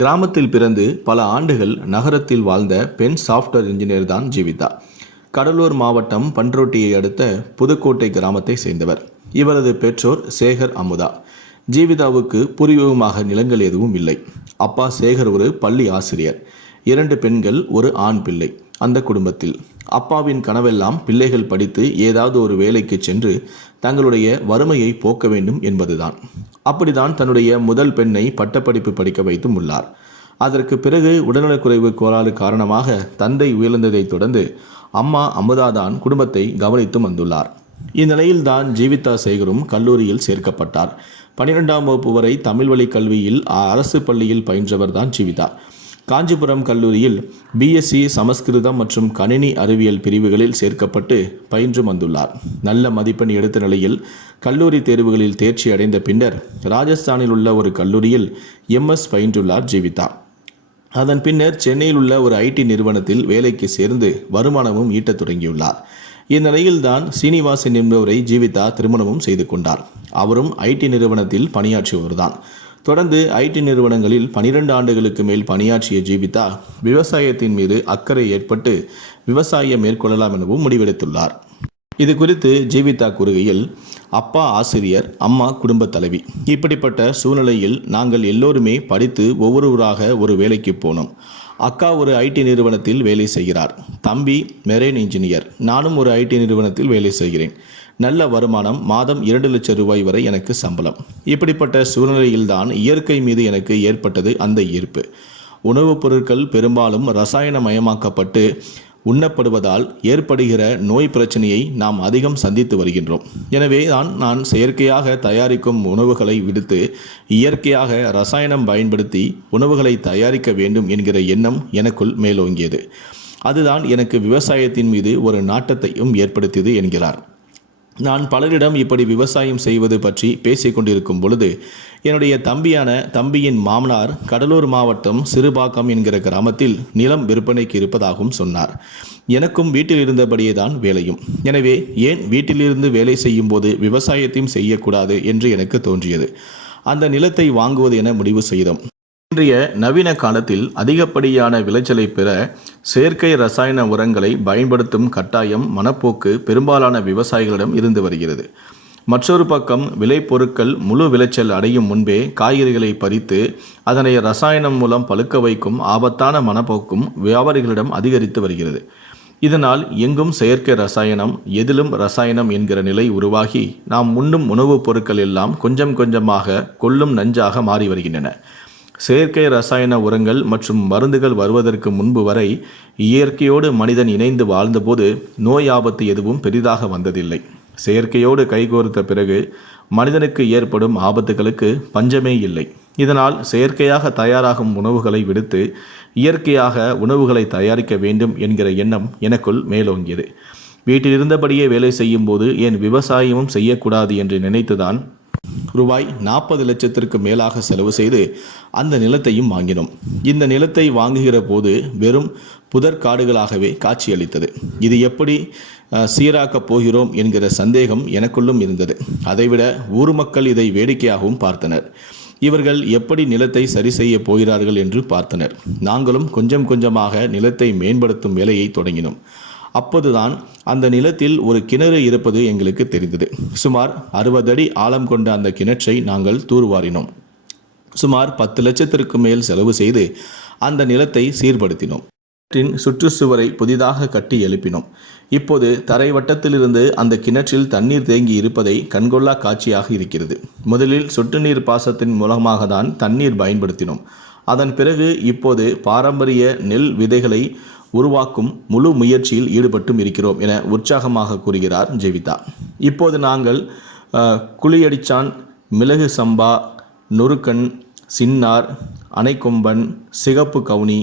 கிராமத்தில் பிறந்து பல ஆண்டுகள் நகரத்தில் வாழ்ந்த பெண் சாஃப்ட்வேர் இன்ஜினியர் தான் ஜீவிதா. கடலூர் மாவட்டம் பண்ருட்டியை அடுத்த புதுக்கோட்டை கிராமத்தை சேர்ந்தவர். இவரது பெற்றோர் சேகர், அமுதா. ஜீவிதாவுக்கு பூர்வீகமாக நிலங்கள் எதுவும் இல்லை. அப்பா சேகர் ஒரு பள்ளி ஆசிரியர். 2 பெண்கள், ஒரு ஆண் பிள்ளை. அந்த குடும்பத்தில் அப்பாவின் கனவெல்லாம் பிள்ளைகள் படித்து ஏதாவது ஒரு வேலைக்கு சென்று தங்களுடைய வறுமையை போக்க வேண்டும் என்பதுதான். அப்படிதான் தன்னுடைய முதல் பெண்ணை பட்டப்படிப்பு படிக்க வைத்தும் உள்ளார். அதற்கு பிறகு உடல்நலக்குறைவு கோளாறு காரணமாக தந்தை உயிரிழந்ததை தொடர்ந்து அம்மா அமுதாதான் குடும்பத்தை கவனித்தும் வந்துள்ளார். இந்நிலையில்தான் ஜீவிதா சேகரும் கல்லூரியில் சேர்க்கப்பட்டார். 12ஆம் வகுப்பு வரை தமிழ் வழி கல்வியில் அரசு பள்ளியில் பயின்றவர் தான் ஜீவிதா. காஞ்சிபுரம் கல்லூரியில் பிஎஸ்சி சமஸ்கிருதம் மற்றும் கணினி அறிவியல் பிரிவுகளில் சேர்க்கப்பட்டு பயின்று வந்துள்ளார். நல்ல மதிப்பெண் எடுத்த நிலையில் கல்லூரி தேர்வுகளில் தேர்ச்சி அடைந்த பின்னர் ராஜஸ்தானில் உள்ள ஒரு கல்லூரியில் எம்எஸ் பயின்றுள்ளார் ஜீவிதா. அதன் பின்னர் சென்னையில் உள்ள ஒரு ஐடி நிறுவனத்தில் வேலைக்கு சேர்ந்து வருமானமும் ஈட்டத் தொடங்கியுள்ளார். இந்நிலையில்தான் சீனிவாசன் என்பவரை ஜீவிதா திருமணமும் செய்து கொண்டார். அவரும் ஐடி நிறுவனத்தில் பணியாற்றுவர்தான். தொடர்ந்து ஐடி நிறுவனங்களில் 12 ஆண்டுகளுக்கு மேல் பணியாற்றிய ஜீவிதா விவசாயத்தின் மீது அக்கறை ஏற்பட்டு விவசாயம் மேற்கொள்ளலாம் எனவும் முடிவெடுத்துள்ளார். இது குறித்து ஜீவிதா கூறுகையில், அப்பா ஆசிரியர், அம்மா குடும்ப தலைவி. இப்படிப்பட்ட சூழ்நிலையில் நாங்கள் எல்லோருமே படித்து ஒவ்வொருவராக ஒரு வேலைக்கு போனோம். அக்கா ஒரு ஐடி நிறுவனத்தில் வேலை செய்கிறார். தம்பி மெரெயின் இன்ஜினியர். நானும் ஒரு ஐடி நிறுவனத்தில் வேலை செய்கிறேன். நல்ல வருமானம், மாதம் 2 லட்சம் ரூபாய் வரை எனக்கு சம்பளம். இப்படிப்பட்ட சூழ்நிலையில்தான் இயற்கை மீது எனக்கு ஏற்பட்டது அந்த ஈர்ப்பு. உணவுப் பொருட்கள் பெரும்பாலும் ரசாயனமயமாக்கப்பட்டு உண்ணப்படுவதால் ஏற்படுகிற நோய் பிரச்சனையை நாம் அதிகம் சந்தித்து வருகின்றோம். எனவே நான் செயற்கையாக தயாரிக்கும் உணவுகளை விடுத்து இயற்கையாக ரசாயனம் பயன்படுத்தி உணவுகளை தயாரிக்க வேண்டும் என்கிற எண்ணம் எனக்குள் மேலோங்கியது. அதுதான் எனக்கு விவசாயத்தின் மீது ஒரு நாட்டத்தையும் ஏற்படுத்தியது என்கிறார். நான் பலரிடம் இப்படி விவசாயம் செய்வது பற்றி பேசிக் கொண்டிருக்கும் பொழுது என்னுடைய தம்பியின் மாமனார் கடலூர் மாவட்டம் சிறுபாக்கம் என்கிற கிராமத்தில் நிலம் விற்பனைக்கு இருப்பதாகவும் சொன்னார். எனக்கும் வீட்டில் இருந்தபடியே தான் வேலையும். எனவே ஏன் வீட்டிலிருந்து வேலை செய்யும் போது விவசாயத்தையும் செய்யக்கூடாது என்று எனக்கு தோன்றியது. அந்த நிலத்தை வாங்குவது என முடிவு செய்தோம். இன்றைய நவீன காலத்தில் அதிகப்படியான விளைச்சலை பெற செயற்கை ரசாயன உரங்களை பயன்படுத்தும் கட்டாயம் மனப்போக்கு பெரும்பாலான விவசாயிகளிடம் இருந்து வருகிறது. மற்றொரு பக்கம் விளைபொருட்கள் முழு விளைச்சல் அடையும் முன்பே காய்கறிகளை பறித்து அதனை ரசாயனம் மூலம் பழுக்க வைக்கும் ஆபத்தான மனப்போக்கும் வியாபாரிகளிடம் அதிகரித்து வருகிறது. இதனால் எங்கும் செயற்கை ரசாயனம், எதிலும் ரசாயனம் என்கிற நிலை உருவாகி நாம் உண்ணும் உணவுப் பொருட்கள் எல்லாம் கொஞ்சம் கொஞ்சமாக கொல்லும் நஞ்சாக மாறி வருகின்றன. செயற்கை ரசாயன உரங்கள் மற்றும் மருந்துகள் வருவதற்கு முன்பு வரை இயற்கையோடு மனிதன் இணைந்து வாழ்ந்தபோது நோய் ஆபத்து எதுவும் பெரிதாக வந்ததில்லை. செயற்கையோடு கைகோர்த்த பிறகு மனிதனுக்கு ஏற்படும் ஆபத்துகளுக்கு பஞ்சமே இல்லை. இதனால் செயற்கையாக தயாராகும் உணவுகளை விடுத்து இயற்கையாக உணவுகளை தயாரிக்க வேண்டும் என்கிற எண்ணம் எனக்குள் மேலோங்கியது. வீட்டில் இருந்தபடியே வேலை செய்யும் போது ஏன் விவசாயமும் செய்யக்கூடாது என்று நினைத்துதான் ரூபாய் 40 லட்சத்திற்கு மேலாக செலவு செய்து அந்த நிலத்தையும் வாங்கினோம். இந்த நிலத்தை வாங்குகிற போது வெறும் புதற்காடுகளாகவே காட்சியளித்தது. இது எப்படி சீராக்கப் போகிறோம் என்கிற சந்தேகம் எனக்குள்ளும் இருந்தது. அதைவிட ஊர் மக்கள் இதை வேடிக்கையாகவும் பார்த்தனர். இவர்கள் எப்படி நிலத்தை சரி செய்ய போகிறார்கள் என்று பார்த்தனர். நாங்களும் கொஞ்சம் கொஞ்சமாக நிலத்தை மேம்படுத்தும் வேலையை தொடங்கினோம். அப்போதுதான் அந்த நிலத்தில் ஒரு கிணறு இருப்பது எங்களுக்கு தெரிந்தது. சுமார் 60 அடி ஆழம் கொண்ட அந்த கிணற்றை நாங்கள் தூர்வாரினோம். சுமார் 10 லட்சத்திற்கு மேல் செலவு செய்து அந்த நிலத்தை சீர்படுத்தினோம். கிணற்றின் சுற்றுச்சுவரை புதிதாக கட்டி எழுப்பினோம். இப்போது தரை வட்டத்திலிருந்து அந்த கிணற்றில் தண்ணீர் தேங்கி இருப்பதை கண்கொள்ளா காட்சியாக இருக்கிறது. முதலில் சொட்டு நீர் பாசத்தின் மூலமாக தான் தண்ணீர் பயன்படுத்தினோம். அதன் பிறகு இப்போது பாரம்பரிய நெல் விதைகளை உருவாக்கும் முழு முயற்சியில் ஈடுபட்டும் இருக்கிறோம் என உற்சாகமாக கூறுகிறார் ஜீவிதா. இப்போது நாங்கள் குழியடிச்சான், மிளகு சம்பா, நுறுக்கன், சின்னார், அணைக்கொம்பன், சிகப்பு கவுனி,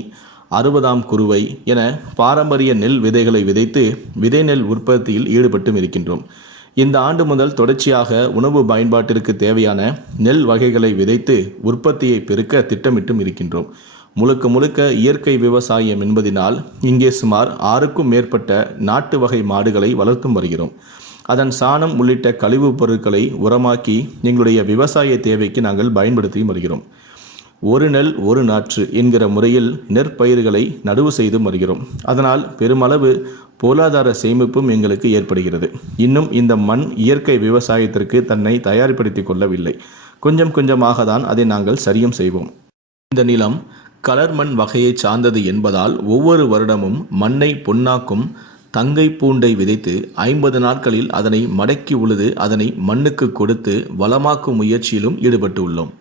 60ஆம் குருவை என பாரம்பரிய நெல் விதைகளை விதைத்து விதை நெல் உற்பத்தியில் ஈடுபட்டும் இருக்கின்றோம். இந்த ஆண்டு முதல் தொடர்ச்சியாக உணவு பயன்பாட்டிற்கு தேவையான நெல் வகைகளை விதைத்து உற்பத்தியை பெருக்க திட்டமிட்டும் இருக்கின்றோம். முழுக்க இயற்கை விவசாயம் என்பதினால் இங்கே சுமார் 6க்கும் மேற்பட்ட நாட்டு வகை மாடுகளை வளர்த்தும் வருகிறோம். அதன் சாணம் உள்ளிட்ட கழிவுப் பொருட்களை உரமாக்கி எங்களுடைய விவசாய தேவைக்கு நாங்கள் பயன்படுத்தி வருகிறோம். ஒரு நெல் ஒரு நாற்று என்கிற முறையில் நெற்பயிர்களை நடவு செய்து வருகிறோம். அதனால் பெருமளவு பொருளாதார சேமிப்பும் எங்களுக்கு ஏற்படுகிறது. இன்னும் இந்த மண் இயற்கை விவசாயத்திற்கு தன்னை தயார்படுத்திக் கொள்ளவில்லை. கொஞ்சம் கொஞ்சமாக தான் அதை நாங்கள் சரியும் செய்வோம். இந்த நிலம் கலர் மண் வகையை சார்ந்தது என்பதால் ஒவ்வொரு வருடமும் மண்ணை பொன்னாக்கும் தங்கை பூண்டை விதைத்து 50 நாட்களில் அதனை மடக்கி உழுது அதனை மண்ணுக்கு கொடுத்து வளமாக்கும் முயற்சியிலும் ஈடுபட்டு உள்ளோம்.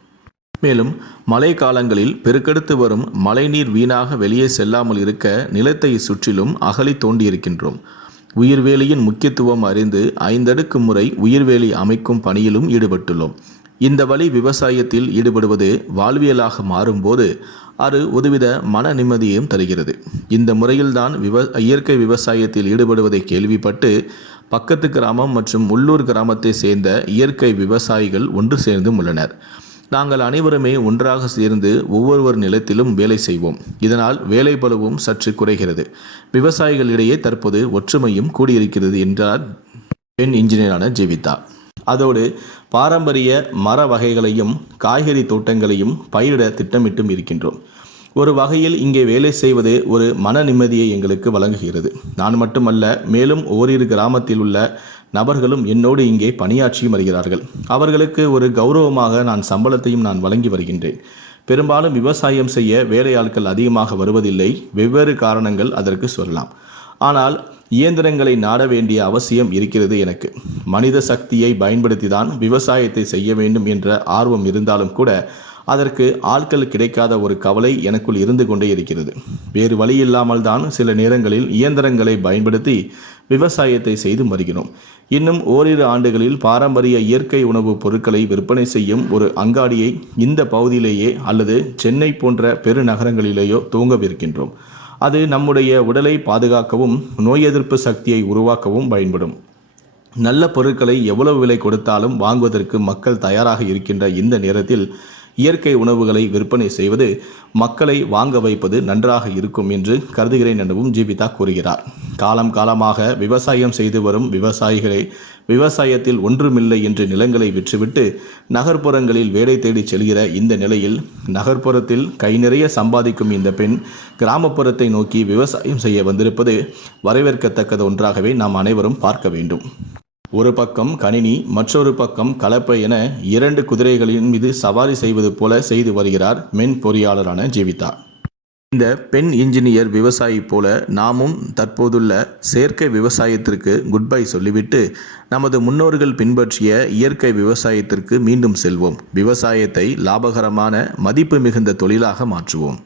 மேலும் மழை காலங்களில் பெருக்கெடுத்து வரும் மழைநீர் வீணாக வெளியே செல்லாமல் இருக்க நிலத்தை சுற்றிலும் அகழி தோண்டியிருக்கின்றோம். உயிர்வேலியின் முக்கியத்துவம் அறிந்து 5 அடுக்கு முறை உயிர்வேலி அமைக்கும் பணியிலும் ஈடுபட்டுள்ளோம். இந்த வழி விவசாயத்தில் ஈடுபடுவது வாழ்வியலாக மாறும்போது அது ஒருவித மன நிம்மதியையும் தருகிறது. இந்த முறையில்தான் இயற்கை விவசாயத்தில் ஈடுபடுவதை கேள்விப்பட்டு பக்கத்து கிராமம் மற்றும் உள்ளூர் கிராமத்தை சேர்ந்த இயற்கை விவசாயிகள் ஒன்று சேர்ந்தும் உள்ளனர். நாங்கள் அனைவருமே ஒன்றாக சேர்ந்து ஒவ்வொருவர் நிலத்திலும் வேலை செய்வோம். இதனால் வேலைப்பளுவும் சற்று குறைகிறது. விவசாயிகளிடையே தற்போது ஒற்றுமையும் கூடியிருக்கிறது என்றார் பெண் இன்ஜினியரான ஜீவிதா. அதோடு பாரம்பரிய மர வகைகளையும் காய்கறி தோட்டங்களையும் பயிரிட திட்டமிட்டும் இருக்கின்றோம். ஒரு வகையில் இங்கே வேலை செய்வது ஒரு மன நிம்மதியை எங்களுக்கு வழங்குகிறது. நான் மட்டுமல்ல, மேலும் ஓரிரு கிராமத்தில் உள்ள நபர்களும் என்னோடு இங்கே பணியாற்றியும் வருகிறார்கள். அவர்களுக்கு ஒரு கௌரவமாக நான் சம்பளத்தையும் நான் வழங்கி வருகின்றேன். பெரும்பாலும் விவசாயம் செய்ய வேலையாட்கள் அதிகமாக வருவதில்லை. வெவ்வேறு காரணங்கள் அதற்கு சொல்லலாம். ஆனால் இயந்திரங்களை நாட வேண்டிய அவசியம் இருக்கிறது எனக்கு. மனித சக்தியை பயன்படுத்தி தான் விவசாயத்தை செய்ய வேண்டும் என்ற ஆர்வம் இருந்தாலும் கூட அதற்கு ஆட்கள் கிடைக்காத ஒரு கவலை எனக்குள் இருந்து கொண்டே இருக்கிறது. வேறு வழி இல்லாமல் தான் சில நேரங்களில் இயந்திரங்களை பயன்படுத்தி விவசாயத்தை செய்து வருகிறோம். இன்னும் ஓரிரு ஆண்டுகளில் பாரம்பரிய இயற்கை உணவுப் பொருட்களை விற்பனை செய்யும் ஒரு அங்காடியை இந்த பகுதியிலேயே அல்லது சென்னை போன்ற பெருநகரங்களிலேயோ துவங்கவிருக்கின்றோம். அது நம்முடைய உடலை பாதுகாக்கவும் நோய் எதிர்ப்பு சக்தியை உருவாக்கவும் பயன்படும். நல்ல பொருட்களை எவ்வளவு விலை கொடுத்தாலும் வாங்குவதற்கு மக்கள் தயாராக இருக்கின்ற இந்த நேரத்தில் இயற்கை உணவுகளை விற்பனை செய்வது மக்களை வாங்க வைப்பது நன்றாக இருக்கும் என்று கருதுகிறேன் எனவும் ஜீவிதா கூறுகிறார். காலம் காலமாக விவசாயம் செய்து வரும் விவசாயிகளை விவசாயத்தில் ஒன்றுமில்லை என்று நிலங்களை விற்றுவிட்டு நகர்ப்புறங்களில் வேலை தேடி செல்கிற இந்த நிலையில் நகர்ப்புறத்தில் கை நிறைய சம்பாதிக்கும் இந்த பெண் கிராமப்புறத்தை நோக்கி விவசாயம் செய்ய வந்திருப்பது வரவேற்கத்தக்கது ஒன்றாகவே நாம் அனைவரும் பார்க்க வேண்டும். ஒரு பக்கம் கணினி, மற்றொரு பக்கம் கலப்பை என 2 குதிரைகளின் மீது சவாரி செய்வது போல செய்து வருகிறார் மென் பொறியாளரான ஜீவிதா. இந்த பெண் இன்ஜினியர் விவசாயி போல நாமும் தற்போதுள்ள செயற்கை விவசாயத்திற்கு குட் பை சொல்லிவிட்டு நமது முன்னோர்கள் பின்பற்றிய இயற்கை விவசாயத்திற்கு மீண்டும் செல்வோம். விவசாயத்தை லாபகரமான மதிப்பு மிகுந்த தொழிலாக மாற்றுவோம்.